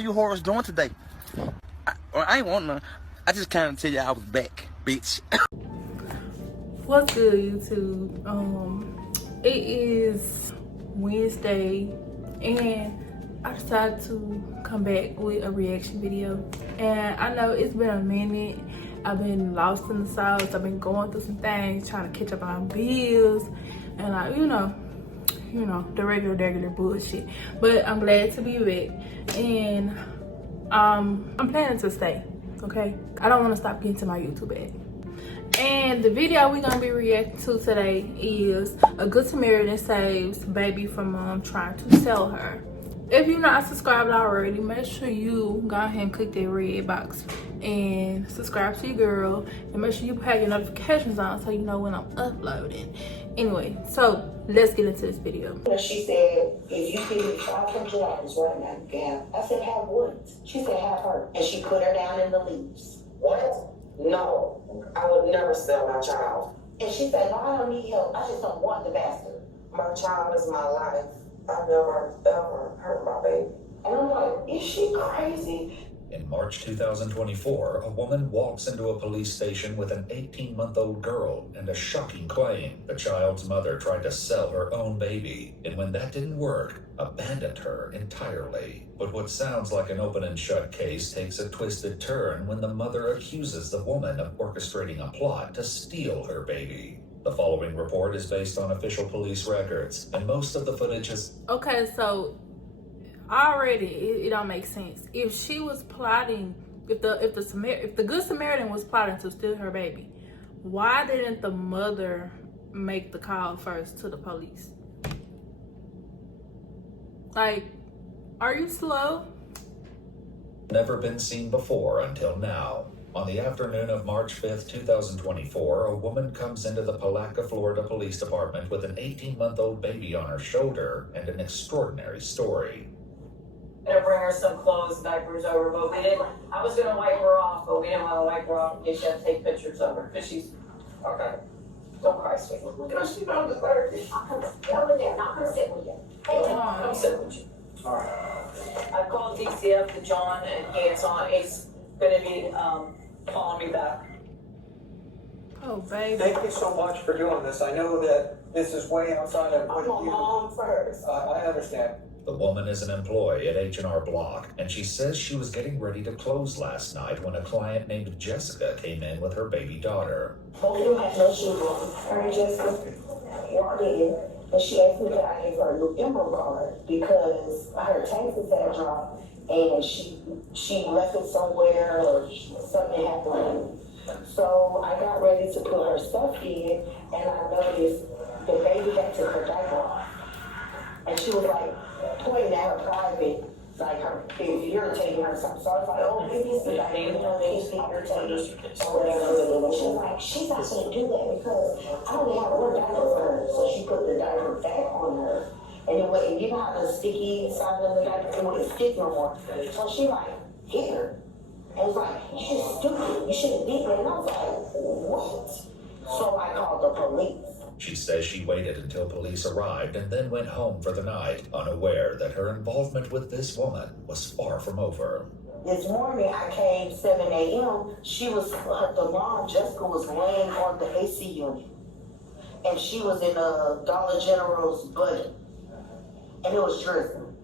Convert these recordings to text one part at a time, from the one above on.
you whores doing today? I ain't want none. I just kind of tell you I was back, bitch. What's good, YouTube? It is Wednesday, and I decided to come back with a reaction video. And I know it's been a minute. I've been lost in the sauce. I've been going through some things, trying to catch up on bills, and like, you know, the regular bullshit. But I'm glad to be back, and I'm planning to stay. Okay, I don't want to stop getting to my YouTube ad. And the video we're gonna be reacting to today is a Good Samaritan saves baby from mom trying to sell her. If you're not subscribed already, make sure you go ahead and click that red box and subscribe to your girl, and make sure you have your notifications on so you know when I'm uploading. Anyway, so let's get into this video. She said, if you give me $500 right now, Gab. I said, have what? She said, have her. And she put her down in the leaves. What? No, I would never sell my child. And she said, no, I don't need help. I just don't want the bastard. My child is my life. I never, ever hurt my baby. And I'm like, is she crazy? In March 2024, a woman walks into a police station with an 18-month-old girl and a shocking claim. The child's mother tried to sell her own baby, and when that didn't work, abandoned her entirely. But what sounds like an open and shut case takes a twisted turn when the mother accuses the woman of orchestrating a plot to steal her baby. The following report is based on official police records, and most of the footage is... Okay, so already it don't make sense. If she was plotting, if the Good Samaritan was plotting to steal her baby, why didn't the mother make the call first to the police? Like, are you slow? Never been seen before until now. On the afternoon of March 5th, 2024, a woman comes into the Palatka, Florida Police Department with an 18-month-old baby on her shoulder and an extraordinary story. I'm gonna bring her some clothes, diapers over, but we didn't. I was gonna wipe her off, but we didn't want to wipe her off in case she had to take pictures of her, because she's okay. Don't cry, sweetie. Because she don't deserve it. I'll come over there, and I'll come sit with you. Come sit with you. All right. I called DCF to John, and he's gonna be calling me back. Oh, baby. Thank you so much for doing this. I know that this is way outside of what I'm a mom first. I understand. The woman is an employee at H&R Block, and she says she was getting ready to close last night when a client named Jessica came in with her baby daughter. Both of them had no shoes on. Her and Jessica walked in, and she asked me that I gave her a new Emerald card because her taxes had dropped, and she left it somewhere or something happened. So I got ready to put her stuff in, and I noticed the baby had took her diaper off. And she was like pointing at her private, like her, if irritating her something. So I was like, oh, maybe it's the diaper, you know, they just be irritated or whatever. And she was like, she's not going to do that because I only have one diaper for her. So she put the diaper back on her. And it went, you know how the sticky side of the diaper, it wouldn't stick no more. So she like hit her. And was like, you're stupid, you shouldn't be there. And I was like, what? So I called the police. She says she waited until police arrived and then went home for the night, unaware that her involvement with this woman was far from over. This morning I came 7 a.m. The mom, Jessica, was laying on the AC unit. And she was in a Dollar General's budget. And it was drizzling.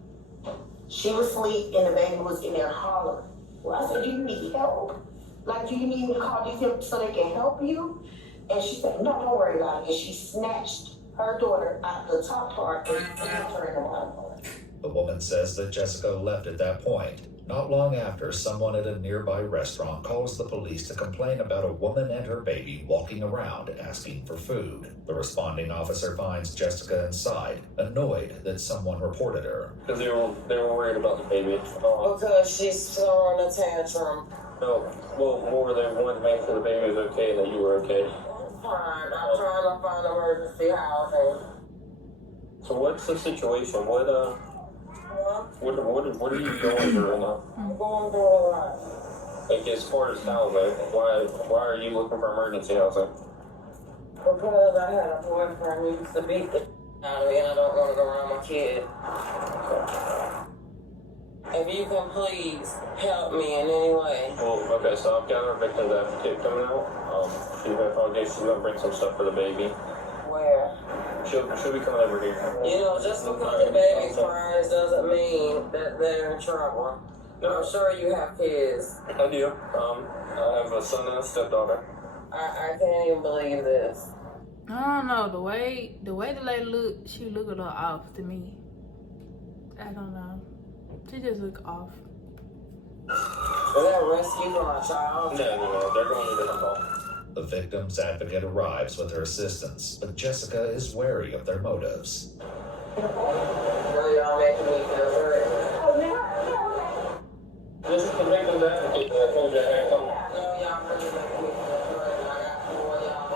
She was asleep and the baby was in there hollering. Well, I said, do you need help? Like, do you need me to call these people so they can help you? And she said, no, don't worry about it. And she snatched her daughter out the top part and threw her in the bottom part. The woman says that Jessica left at that point. Not long after, someone at a nearby restaurant calls the police to complain about a woman and her baby walking around asking for food. The responding officer finds Jessica inside, annoyed that someone reported her. Because they were worried about the baby. Because she's throwing a tantrum. No, well, what were they wanting to make sure the baby was okay and that you were okay? I'm trying to find emergency housing. So what's the situation? What are you going through now? I'm going through a lot. Like, as far as housing, why are you looking for emergency housing? Because I had a boyfriend who used to beat the out of me and I don't want to go around my kid. if you can please help me in any way. Well, okay, so I've got our victim's advocate coming out. She's gonna talk to you. She's gonna bring some stuff for the baby. Where? She'll be coming over here. You know, just because the baby's cries doesn't mean that they're in trouble. I'm sure you have kids. I do. I have a son and a stepdaughter. I can't even believe this. I don't know, the way the lady look, she look a little off to me. I don't know. She just look off. Is that rescue for my child? No, they're going to a different call. The victim's advocate arrives with her assistants, but Jessica is wary of their motives. No, y'all making me feel hurt. This is the victim's advocate that I told you I had come. No, y'all really making me feel hurt. I got 4 y'all.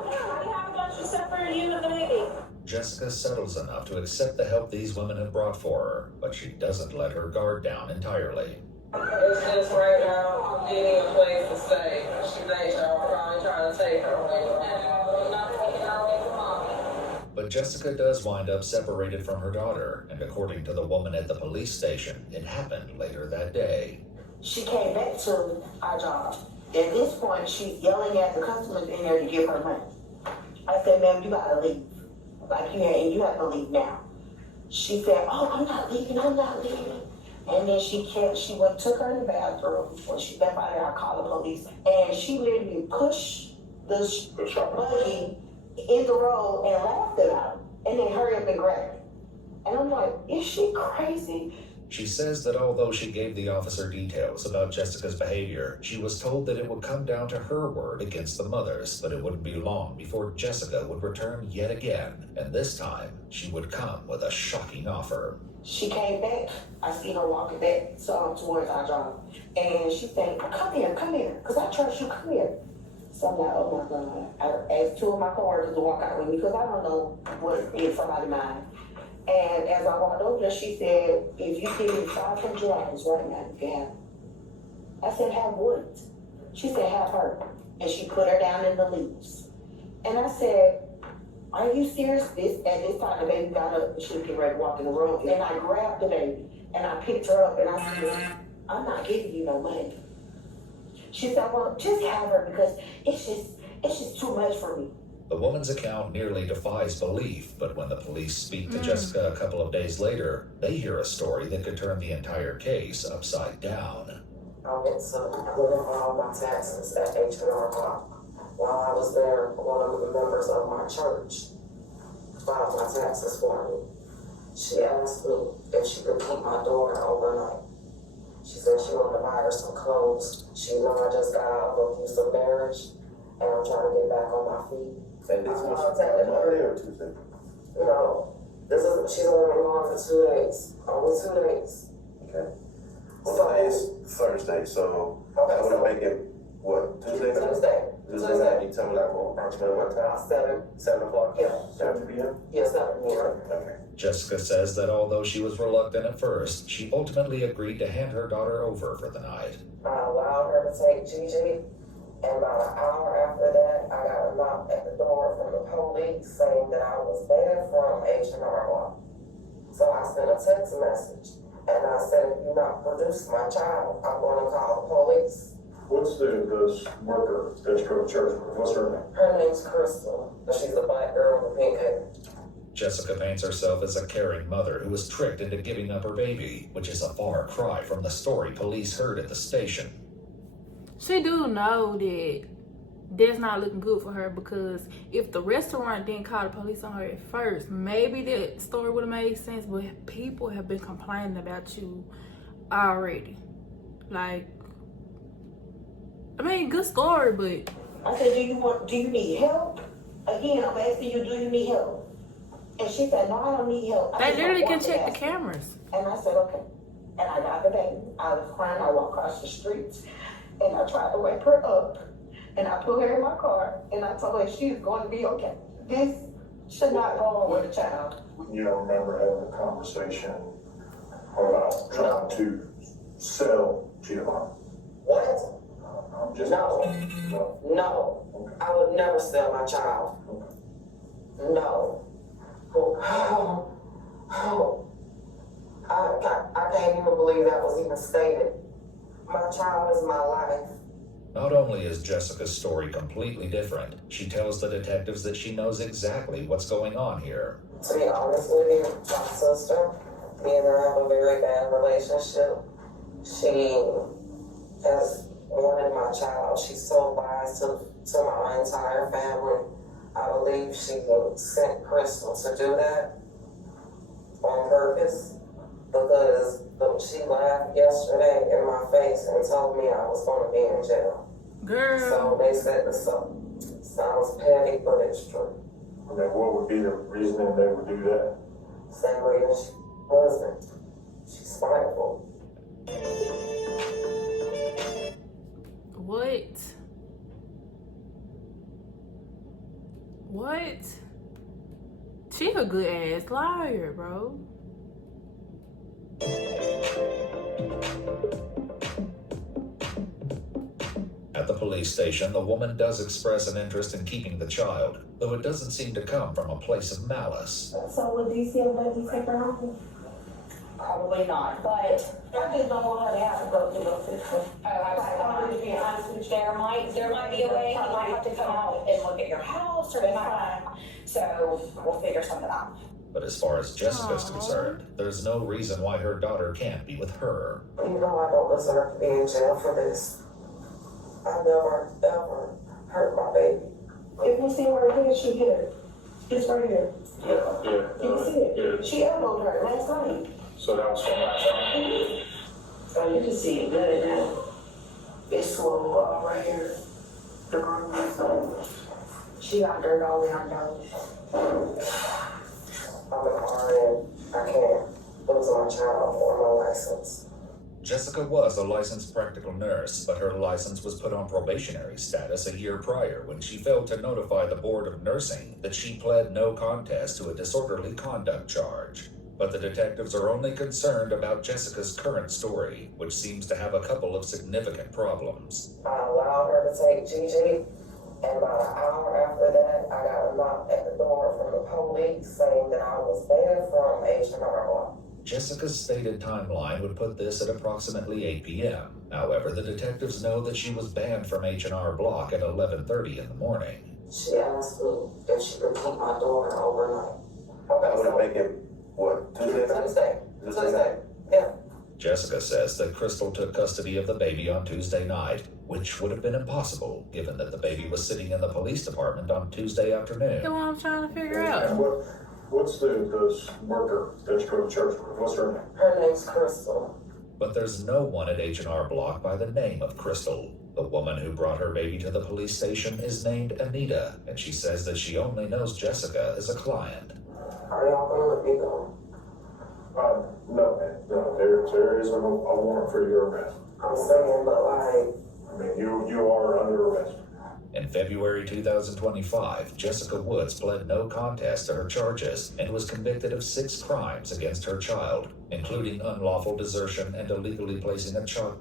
We have a bunch of stuff for you and the baby. Jessica settles enough to accept the help these women have brought for her, but she doesn't let her guard down entirely. It's just right now, I'm needing a place to stay. She thinks y'all are probably trying to take her away. And I'm not taking her away from mommy. But Jessica does wind up separated from her daughter, and according to the woman at the police station, it happened later that day. She came back to our job. At this point, she's yelling at the customers in there to give her money. I said, ma'am, you gotta leave. Like you have to leave now. She said, oh, I'm not leaving. And then she took her in the bathroom. When she left out there, I called the police. And she literally pushed the buggy in the road and laughed at him. And then hurry up and grab it. And I'm like, is she crazy? She says that although she gave the officer details about Jessica's behavior, she was told that it would come down to her word against the mother's, but it wouldn't be long before Jessica would return yet again, and this time she would come with a shocking offer. She came back. I see her walking back towards our job. And she said, come here, because I trust you, come here. So I'm like, oh my God. I asked 2 of my coworkers to walk out with me because I don't know what is somebody's mind. And as I walked over there, she said, if you give me $500 right now, you can have it. I said, have what? She said, have her. And she put her down in the leaves. And I said, are you serious? At this time, the baby got up and she was getting ready to walk in the room. And I grabbed the baby and I picked her up and I said, I'm not giving you no money. She said, well, just have her because it's just too much for me. The woman's account nearly defies belief, but when the police speak to Jessica a couple of days later, they hear a story that could turn the entire case upside down. I went to all my taxes at H&R Block. While I was there, one of the members of my church filed my taxes for me. She asked me if she could keep my daughter overnight. She said she wanted to buy her some clothes. She knew I just got out of an abusive marriage, and I'm trying to get back on my feet. And this was Monday or Tuesday? You know, she's only been gone for 2 days. Only 2 days. Okay. Well, today is Thursday, so that would make it, what, Tuesday? Tuesday. Tuesday. You tell me like approximately what time? 7 o'clock? Yeah. 7 p.m.? Yeah, 7 p.m. Okay. Jessica says that although she was reluctant at first, she ultimately agreed to hand her daughter over for the night. I allowed her to take Gigi, and about an hour after that, I got a knock at the door from the police saying that I was banned from H&R Block. So I sent a text message, and I said, if you not produce my child, I'm going to call the police. What's this worker that you go to church with? What's her name? Her name's Crystal. She's a black girl with pink hair. Jessica paints herself as a caring mother who was tricked into giving up her baby, which is a far cry from the story police heard at the station. She do know that that's not looking good for her, because if the restaurant didn't call the police on her at first, maybe that story would have made sense, but people have been complaining about you already. Like, I mean, good story, but I said, do you need help? Again, I'm asking you, do you need help? And she said, no, I don't need help. they literally can check the cameras. And I said, okay. And I got the baby. I was crying. I walked across the streets. And I tried to wake her up. And I put her in my car. And I told her she's going to be okay. This should not go on with a child. You don't remember having a conversation about trying to sell JaLoni? What? I'm just No. Okay. I would never sell my child. Okay. No. I can't even and stated, "My child is my life." Not only is Jessica's story completely different, she tells the detectives that she knows exactly what's going on here. To be honest with you, my sister, me and her have a very bad relationship. She has wanted my child. She told lies to my entire family. I believe she sent Crystal to do that on purpose because she laughed yesterday in my face and told me I was going to be in jail. Girl. So they said this sounds petty, but it's true. I mean, what would be the reasoning they would do that? Same reason she wasn't. She's spiteful. What? What? She a good ass liar, bro. At the police station, the woman does express an interest in keeping the child, though it doesn't seem to come from a place of malice. So would DCL let me take her home? Probably not, but I just don't want her to have to go through the system. I wanted to be honest with you, there might be a way. He might have to come out and look at your house, or they might. So we'll figure something out. But as far as Jessica's concerned, there's no reason why her daughter can't be with her. You know I don't deserve to be in jail for this. I never, ever hurt my baby. If you see right here, she hit her. It's right here. Yeah. You can see it. Yeah. She elbowed her last night. So that was from last time? So you can see it good now. It's swollen up right here. The ground is over. She got dirt all in her nose. I'm an RN. I can't lose my child or my license. Jessica was a licensed practical nurse, but her license was put on probationary status a year prior when she failed to notify the Board of Nursing that she pled no contest to a disorderly conduct charge. But the detectives are only concerned about Jessica's current story, which seems to have a couple of significant problems. I allowed her to take Gigi, and about an hour after that, I got a knock at the door from the police saying that I was banned from H&R Block. Jessica's stated timeline would put this at approximately 8 p.m. However, the detectives know that she was banned from H&R Block at 11:30 in the morning. She asked me if she could keep my daughter overnight. That would make it, what, Tuesday? Tuesday. Yeah. Jessica says that Crystal took custody of the baby on Tuesday night, which would have been impossible given that the baby was sitting in the police department on Tuesday afternoon. That's what I'm trying to figure out. What's the worker that you go to church with? What's her name? Her name's Crystal. But there's no one at H&R Block by the name of Crystal. The woman who brought her baby to the police station is named Anita, and she says that she only knows Jessica as a client. Are y'all gonna let me go? No, man. No, there is a warrant for your arrest. I'm saying, but like, I mean, you are under arrest. In February 2025, Jessica Woods pled no contest to her charges and was convicted of 6 crimes against her child, including unlawful desertion and illegally placing a child.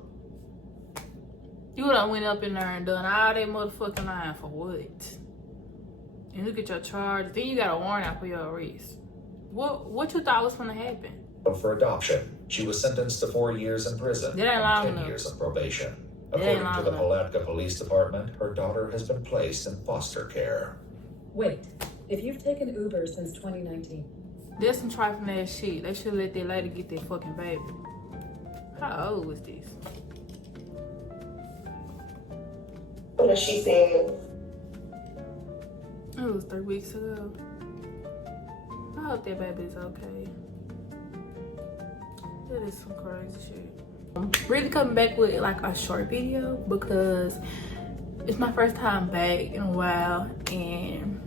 You done went up in there and done all that motherfucking lying for what? And look at your charge. Then you got a warrant out for your arrest. What you thought was gonna happen? For adoption, she was sentenced to 4 years in prison That ain't long and 10 enough. years of probation. That ain't According to the long Palatka Police Department, her daughter has been placed in foster care. Wait, if you've taken Uber since 2019. That's some trifling ass shit. They should let that lady get that fucking baby. How old was this? but she said, It was 3 weeks ago. I hope that baby's okay. That is some crazy shit. I'm really coming back with like a short video because it's my first time back in a while, and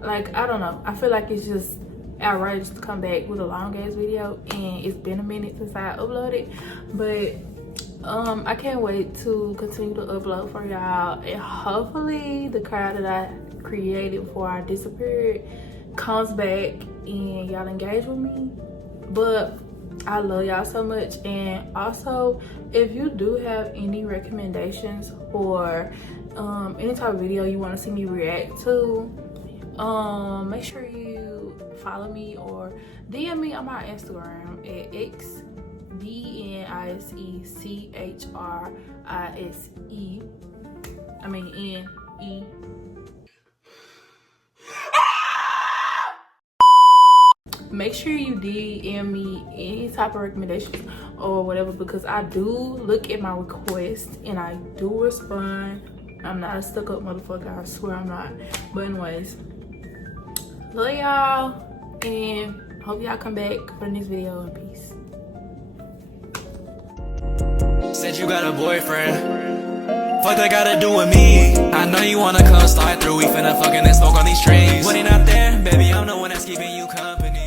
like, I don't know, I feel like it's just outrageous to come back with a long ass video, and it's been a minute since I uploaded, but I can't wait to continue to upload for y'all, and hopefully the crowd that I created before I disappeared comes back and y'all engage with me. But I love y'all so much, and also if you do have any recommendations for any type of video you want to see me react to, make sure you follow me or DM me on my Instagram at DENISECHRISE. I mean NE. Make sure you DM me any type of recommendations or whatever, because I do look at my requests and I do respond. I'm not a stuck-up motherfucker, I swear I'm not. But anyways, love y'all and hope y'all come back for the next video, and peace. Said you got a boyfriend. Fuck that gotta do with me. I know you wanna come slide through. We finna fucking and smoke on these trees. When he not there, baby, I'm the one that's keeping you company.